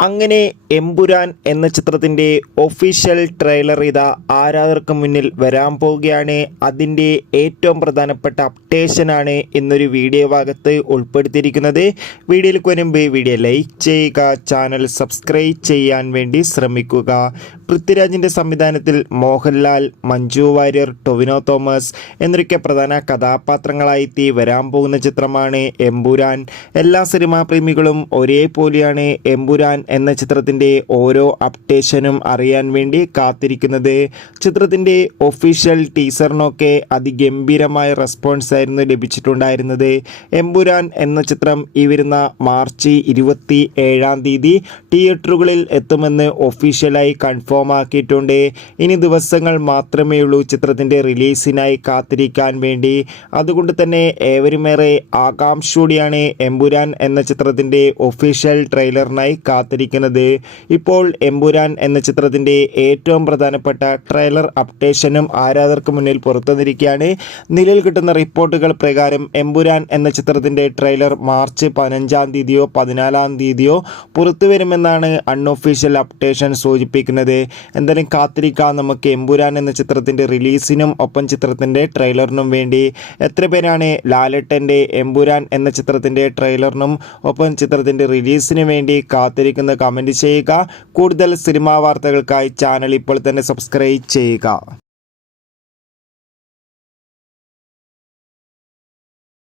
അങ്ങനെ എമ്പുരാൻ എന്ന ചിത്രത്തിന്റെ ഒഫീഷ്യൽ ട്രെയിലർ ഇതാ ആരാധകർക്ക് മുന്നിൽ വരാൻ പോവുകയാണ്. അതിന്റെ ഏറ്റവും പ്രധാനപ്പെട്ട അപ്ഡേഷനാണ് ഇന്നൊരു വീഡിയോ ഭാഗത്ത് ഉൾപ്പെടുത്തിയിരിക്കുന്നത്. വീഡിയോയിലേക്ക് വരുമ്പോൾ വീഡിയോ ലൈക്ക് ചെയ്യുക ചാനൽ സബ്സ്ക്രൈബ് ചെയ്യാൻ വേണ്ടി ശ്രമിക്കുക. പൃഥ്വിരാജിന്റെ സംവിധാനത്തിൽ മോഹൻലാൽ മഞ്ജു വാര്യർ ടൊവിനോ തോമസ് എന്നൊക്കെ പ്രധാന കഥാപാത്രങ്ങളായി എത്തി വരാൻ പോകുന്ന ചിത്രമാണ് എമ്പുരാൻ. എല്ലാ സിനിമാ പ്രേമികളും ഒരേപോലെയാണ് എമ്പുരാൻ എന്ന ചിത്രത്തിന്റെ ഓരോ അപ്ഡേഷനും അറിയാൻ വേണ്ടി കാത്തിരിക്കുന്നത്. ചിത്രത്തിന്റെ ഒഫീഷ്യൽ ടീസറിനൊക്കെ അതിഗംഭീരമായ റെസ്പോൺസ് ആയിരുന്നു ലഭിച്ചിട്ടുണ്ടായിരുന്നത്. എമ്പുരാൻ എന്ന ചിത്രം ഈ വരുന്ന മാർച്ച് ഇരുപത്തി ഏഴാം തീയതി തിയേറ്ററുകളിൽ എത്തുമെന്ന് ഒഫീഷ്യലായി കൺഫേം ആക്കിയിട്ടുണ്ട് ഇനി ദിവസങ്ങൾ മാത്രമേ ഉള്ളൂ ചിത്രത്തിന്റെ റിലീസിനായി കാത്തിരിക്കാൻ വേണ്ടി. അതുകൊണ്ട് തന്നെ ഏവരുമേറെ ആകാംക്ഷയോടെയാണ് എമ്പുരാൻ എന്ന ചിത്രത്തിന്റെ ഒഫീഷ്യൽ ട്രെയിലറിനായി കാത്തിരിക്കുന്നത്. ഇപ്പോൾ എമ്പുരാൻ എന്ന ചിത്രത്തിന്റെ ഏറ്റവും പ്രധാനപ്പെട്ട ട്രെയിലർ അപ്ഡേഷനും ആരാധകർക്ക് മുന്നിൽ പുറത്തുനിന്നിരിക്കുകയാണ് നിലവിൽ കിട്ടുന്ന റിപ്പോർട്ടുകൾ പ്രകാരം എമ്പുരാൻ എന്ന ചിത്രത്തിന്റെ ട്രെയിലർ മാർച്ച് പതിനഞ്ചാം തീയതിയോ പതിനാലാം തീയതിയോ പുറത്തു വരുമെന്നാണ് അൺഒഫീഷ്യൽ അപ്ഡേഷൻ സൂചിപ്പിക്കുന്നത്. എന്തായാലും കാത്തിരിക്കാം. നമുക്ക് എമ്പുരാൻ എന്ന ചിത്രത്തിന്റെ റിലീസിനും ഒപ്പം ചിത്രത്തിന്റെ ട്രെയിലറിനും വേണ്ടി എത്ര പേരാണ് ലാലട്ടന്റെ എമ്പുരാൻ എന്ന ചിത്രത്തിന്റെ ട്രെയിലറിനും ഒപ്പം ചിത്രത്തിന്റെ റിലീസിനു വേണ്ടി കാത്തിരിക്കുന്ന കമന്റ് ചെയ്യുക. കൂടുതൽ സിനിമാ വാർത്തകൾക്കായി ചാനൽ ഇപ്പോൾ തന്നെ സബ്സ്ക്രൈബ് ചെയ്യുക.